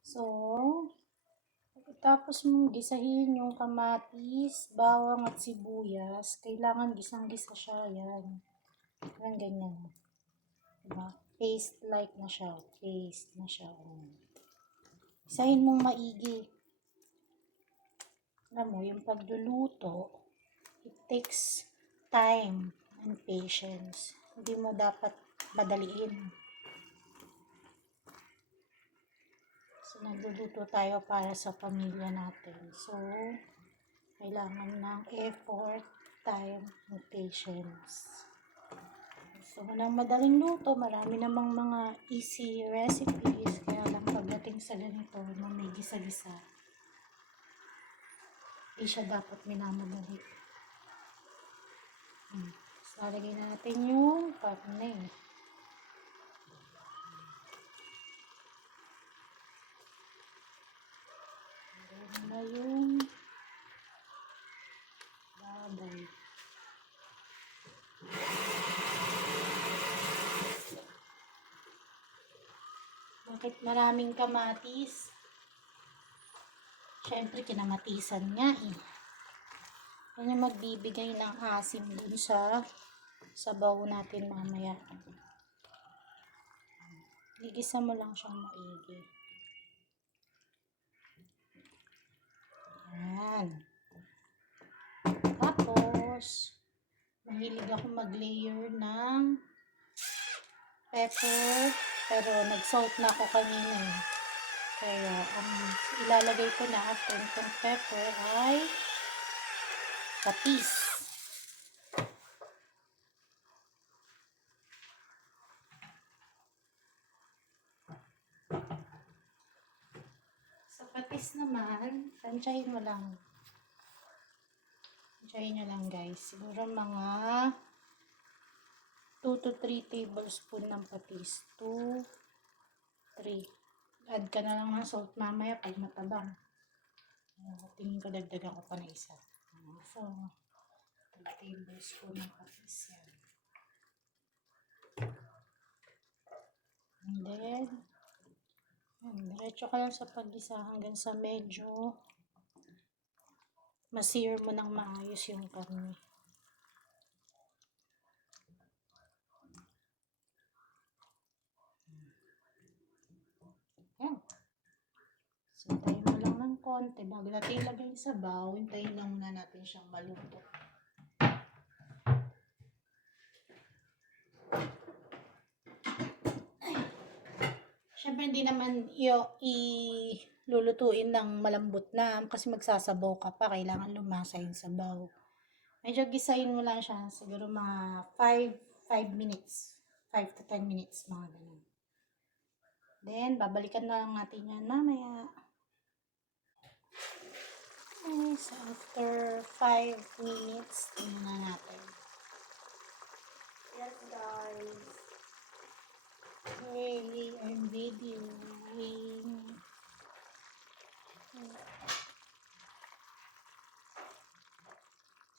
So, pagkatapos mong gisahin yung kamatis, bawang at sibuyas, kailangan gisang-gisa siya. Yan. Yan, ganyan. Diba? Paste-like na siya. Paste na siya. Isahin mong maigi. Alam mo, yung pagluluto, it takes time and patience. Hindi mo dapat madaliin. So, nagluluto tayo para sa pamilya natin. So, kailangan ng effort, time, and patience. So, ng madaling luto, marami namang mga easy recipes. Kaya lang pagdating sa ganito, na may gisa-gisa, hindi siya dapat minamadali. So, lalagay natin yung karne. Lalagay na yung baboy. Bakit maraming kamatis? Siyempre, kinamatisan nga eh. Yan yung magbibigay ng asim dun sa sabaw natin mamaya. Gigisa mo lang siyang maigi. Yan. Tapos, mahilig ako mag-layer ng pepper. Pero nag-salt na ako kanina eh. Kaya, ang ilalagay ko na after itong pepper ay patis. Sa patis naman, tansyahin mo lang. Tansyahin nyo lang guys. Siguro mga 2 to 3 tablespoon ng patis. 2, 3. Add ka na lang ng salt mamaya pag matabang. Tingin ko dagdagan ko pa na isa. So, 3 tablespoon ng patis yan. And then, diretso ka lang sa paggisa hanggang sa medyo ma-sear mo ng maayos yung karne. Yan. So, hintayin mo lang ng konti. Bago natin ilagay sa sabaw, hintayin lang muna natin siyang maluto. Siyempre, hindi naman lulutuin ng malambot na kasi magsasabaw ka pa. Kailangan lumasa yung sabaw. Medyo gisahin mo lang siya. Siguro mga 5 minutes. 5 to 10 minutes. Mga ganun. Then, babalikan na lang natin yan mamaya. Okay, so after 5 minutes, tingnan na natin. Yes, guys. Okay, I'm videoing.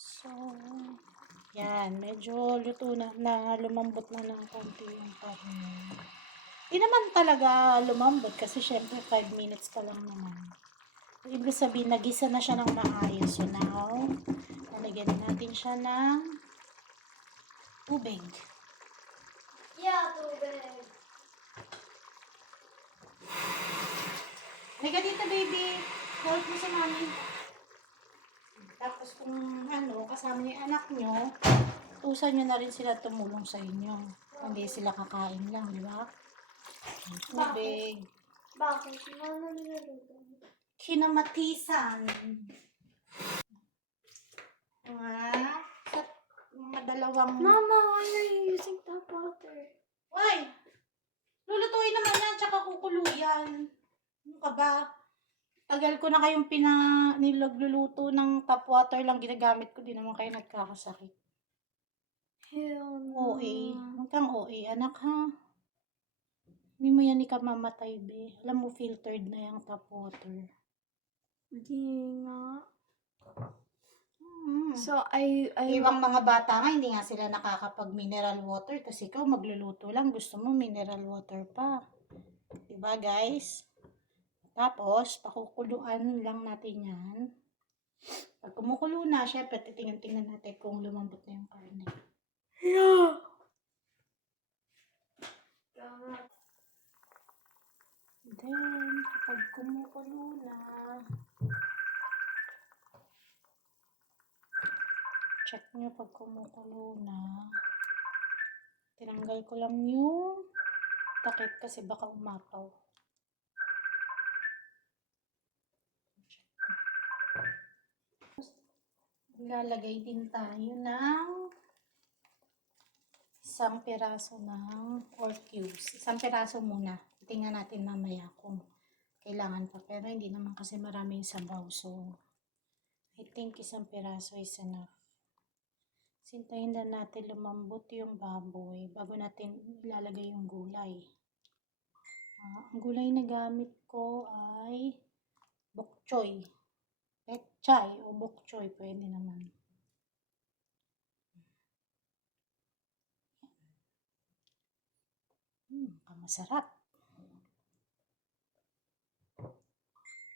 So, yan. Medyo luto na lumambot na ng konti yung karne. Di naman talaga lumambot kasi syempre 5 minutes ka lang naman. Ibig sabihin, nagisa na siya ng maayos. So now, lalagyan natin siya ng tubig. Yeah, tubig. Halika dito, baby. Help mo sa mami. Tapos kung kasama niyo yung anak niyo, tusan niyo na rin sila tumulong sa inyo. Hindi sila kakain lang, di ba? Tubig. Bakit? Ano niluluto? Kinamatisan. Mga dalawang... Mama, why are you using tap water? Why? Lulutuin naman yan, tsaka kukuluyan. Ano ka ba? Tagal ko na kayong nilagluluto ng tap water lang ginagamit ko. Di naman kayo nagkakasakit. Hell no. OA. Huwag kang OA, anak ha. Hindi mo yan ikamamatay, be. Alam mo, filtered na yung tap water. Hindi nga. Mm. So, Ibang mga bata nga, hindi nga sila nakakapag-mineral water. Kasi ikaw, magluluto lang. Gusto mo mineral water pa. Diba, guys? Tapos, pakukuluan lang natin yan. Pag kumukulo na, syempre, titingnan natin kung lumambot na yung karne. Yeah. Then, kapag kumukulo na, check nyo pag kumukulo na. Tinanggal ko lang yung takip kasi baka umapaw. Lalagay din tayo ng isang piraso ng pork cubes. Isang piraso muna. Tingnan natin mamaya kung kailangan pa. Pero hindi naman kasi maraming sabaw. So, I think isang piraso is enough. Sintayin na natin lumambot yung baboy bago natin ilalagay yung gulay. Ang gulay na gamit ko ay bok choy. Pechay o bok choy, pwede naman. Masarap.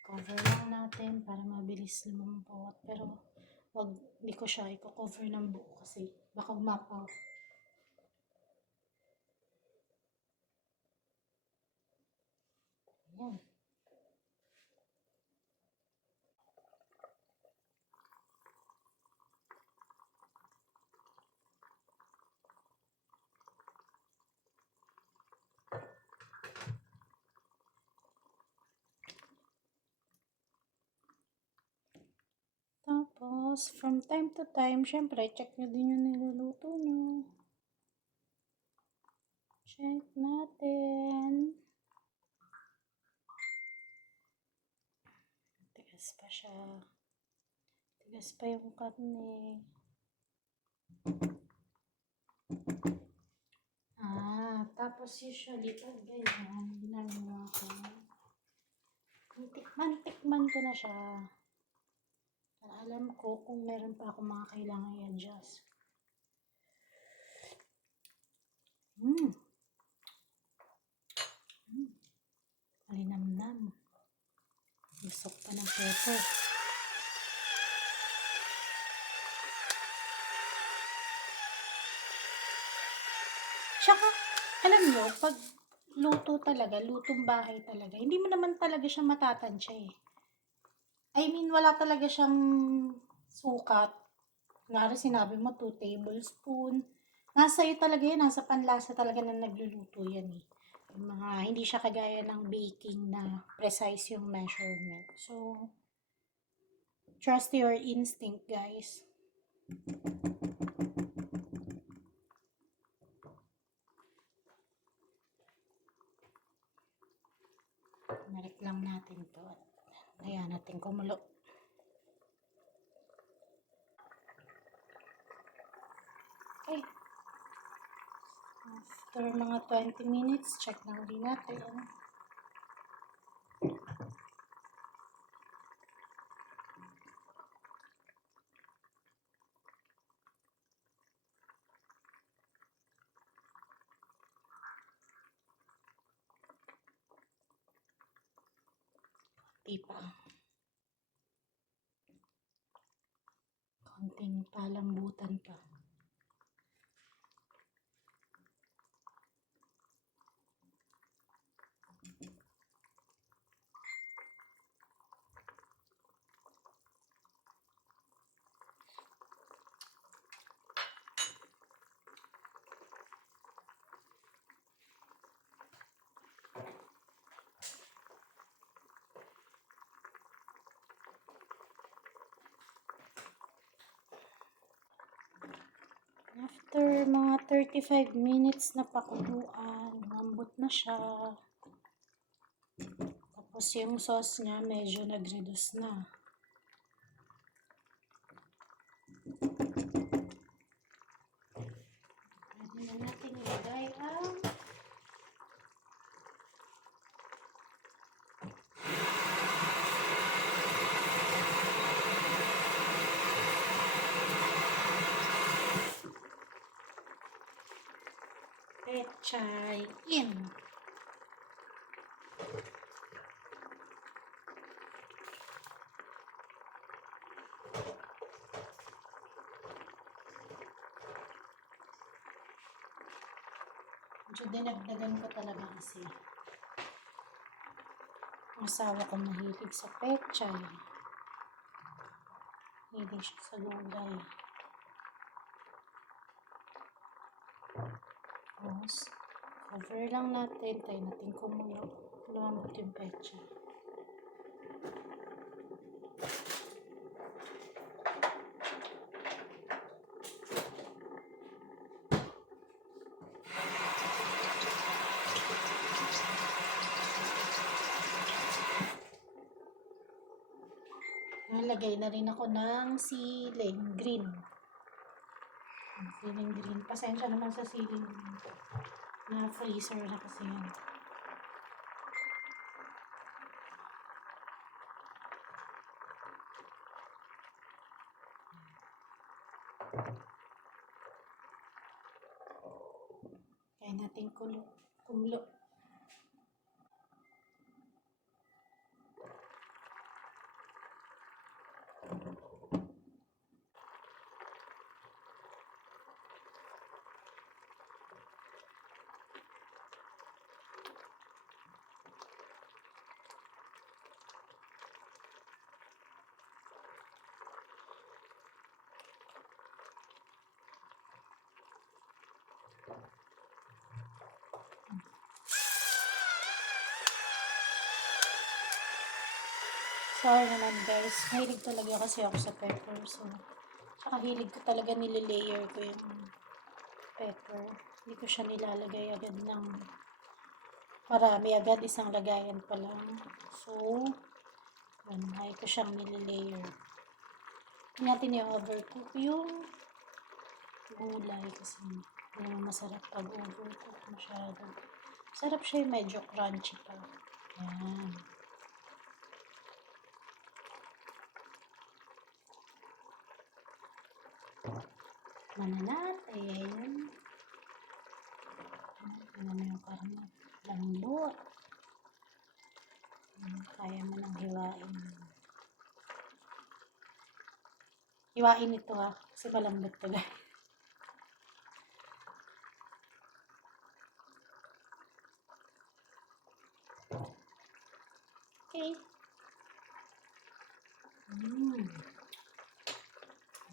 Cover lang natin para mabilis lumambot. Pero hindi ko siya i-cover ng buo kasi baka umapaw. Ayan. Tapos, from time to time, syempre, check nyo din yung niluluto nyo. Check natin. Tigas pa siya. Tigas pa yung karne. Tapos usually, pag ganyan, ginagawa ko. Tikman ko na siya. Alam ko kung meron pa ako mga kailangan i-adjust. Malinamnam. Busok pa ng pepper. Tsaka, alam nyo, pag luto talaga, lutong bahay talaga, hindi mo naman talaga siya matatansya eh. I mean, wala talaga siyang sukat. Ngari sinabi mo 2 tablespoon. Nasa iyo talaga yan, nasa panlasa talaga na nagluluto yan eh. Yung mga, hindi siya kagaya ng baking na precise yung measurement. So, trust your instinct, guys. Balik lang natin to at ayan natin kumulo. Okay. After mga 20 minutes, check na ulit natin. Pa. Konting palambutan pa. After mga 35 minutes na pakuluan, lumambot na siya. Tapos yung sauce niya medyo nag-reduce na. Pwede na natin ilagay ang pechay in. So, dinagdagan ko talaga kasi. Ang asawa ko mahilig sa pechay. Mahilig siya sa gulay. Tapos, cover lang natin. Tayo natin kumulo. Lumambot yung pechay. Nalagay na rin ako ng siling green. Siling green. Pasensya naman sa siling green. Na freezer na kasi yan. Kaya natin kumulo. Sorry naman guys, mahilig talaga kasi ako sa pepper. So, tsaka hilig ko talaga nililayer ko yung pepper. Hindi ko siya nilalagay agad ng marami agad, isang lagayan pa lang. So, ay ko siyang nililayer. Hindi natin i-overcook yung gulay kasi hindi masarap pag overcook masyado. Sarap siya yung medyo crunchy pa. Yan. Natin. Tingnan mo yung karne. Lambot. Kaya mo nang hiwain. Hiwain ito ha. Kasi malambot to guys. Okay.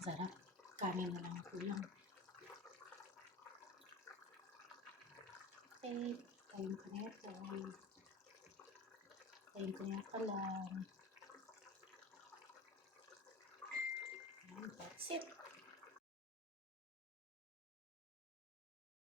Sarap. Kanin na lang kulang. Okay. Tayin ko na ito. Tayin ko na ito lang. That's it.